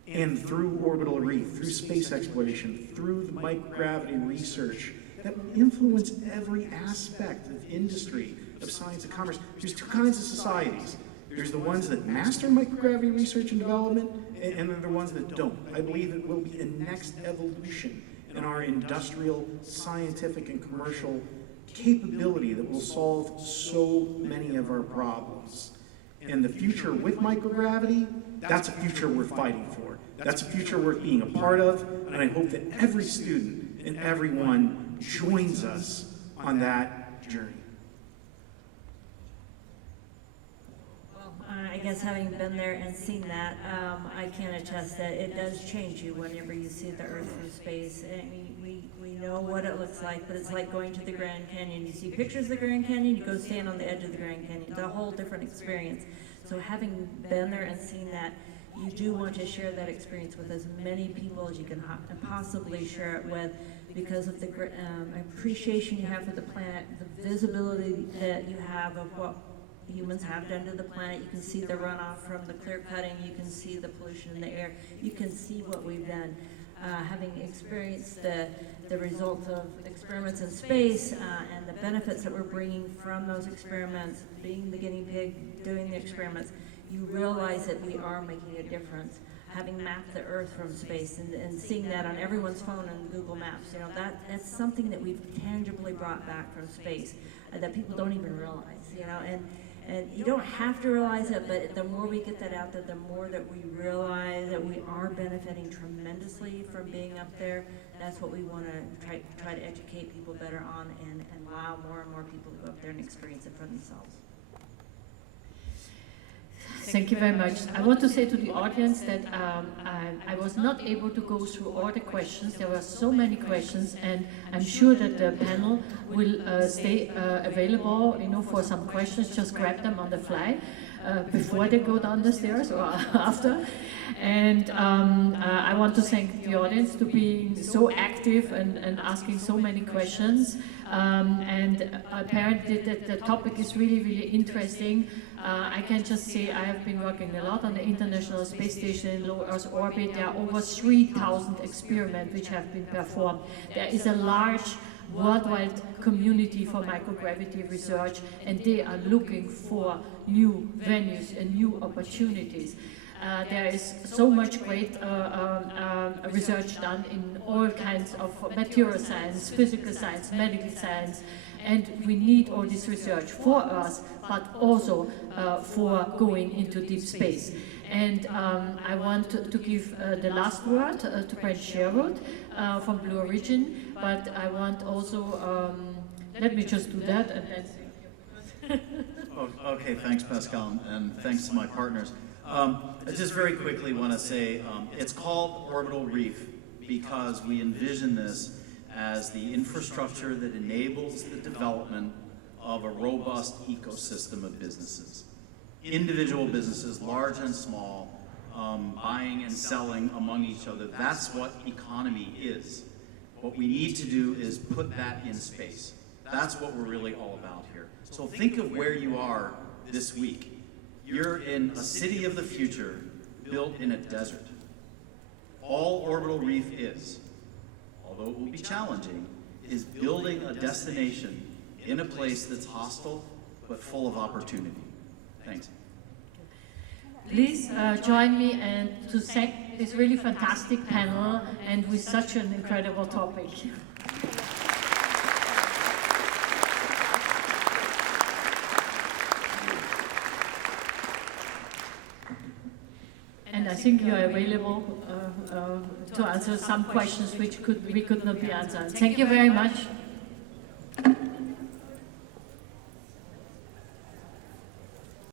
And through orbital reef, through space exploration, through the microgravity research that will influence every aspect of industry, of science and commerce. There's two kinds of societies. There's the ones that master microgravity research and development, and then the ones that don't. I believe it will be a next evolution in our industrial, scientific, and commercial capability that will solve so many of our problems. And the future with microgravity, that's a future worth fighting for. That's a future worth being a part of, and I hope that every student and everyone joins us on that journey. I guess having been there and seen that, I can attest that it does change you whenever you see the Earth from space. I mean, we know what it looks like, but it's like going to the Grand Canyon. You see pictures of the Grand Canyon, you go stand on the edge of the Grand Canyon. It's a whole different experience. So having been there and seen that, you do want to share that experience with as many people as you can possibly share it with, because of the appreciation you have for the planet, the visibility that you have of what humans have done to the planet. You can see the runoff from the clear cutting, you can see the pollution in the air, you can see what we've done. Having experienced the results of experiments in space and the benefits that we're bringing from those experiments, being the guinea pig, doing the experiments, you realize that we are making a difference. Having mapped the Earth from space and seeing that on everyone's phone and Google Maps, you know, that's something that we've tangibly brought back from space that people don't even realize, you know, and you don't have to realize it, but the more we get that out there, the more that we realize that we are benefiting tremendously from being up there. That's what we want to try to educate people better on and allow more and more people to go up there and experience it for themselves. Thank you very much. I want to say to the audience that I was not able to go through all the questions. There were so many questions, and I'm sure that the panel will stay available, you know, for some questions. Just grab them on the fly before they go down the stairs or after. And I want to thank the audience to being so active and asking so many questions. And apparently the topic is really, really interesting. I can just say I have been working a lot on the International Space Station in low Earth orbit. There are over 3,000 experiments which have been performed. There is a large worldwide community for microgravity research, and they are looking for new venues and new opportunities. There is so much great research done in all kinds of material science, physical science, medical science, and we need all this research for us, but also for going into deep space. And I want to give the last word to Brent Sherwood from Blue Origin, but I want also, let me just do that and then Okay, thanks Pascal, and thanks to my partners. I just very quickly want to say it's called Orbital Reef because we envision this as the infrastructure that enables the development of a robust ecosystem of businesses. Individual businesses, large and small, buying and selling among each other. That's what economy is. What we need to do is put that in space. That's what we're really all about here. So think of where you are this week. You're in a city of the future built in a desert. All Orbital Reef is, although it will be challenging, is building a destination in a place that's hostile but full of opportunity. Thanks. Please join me and to thank this really fantastic panel and with such an incredible topic. And I think you are available to answer some questions which we could not be answered. Thank you very much.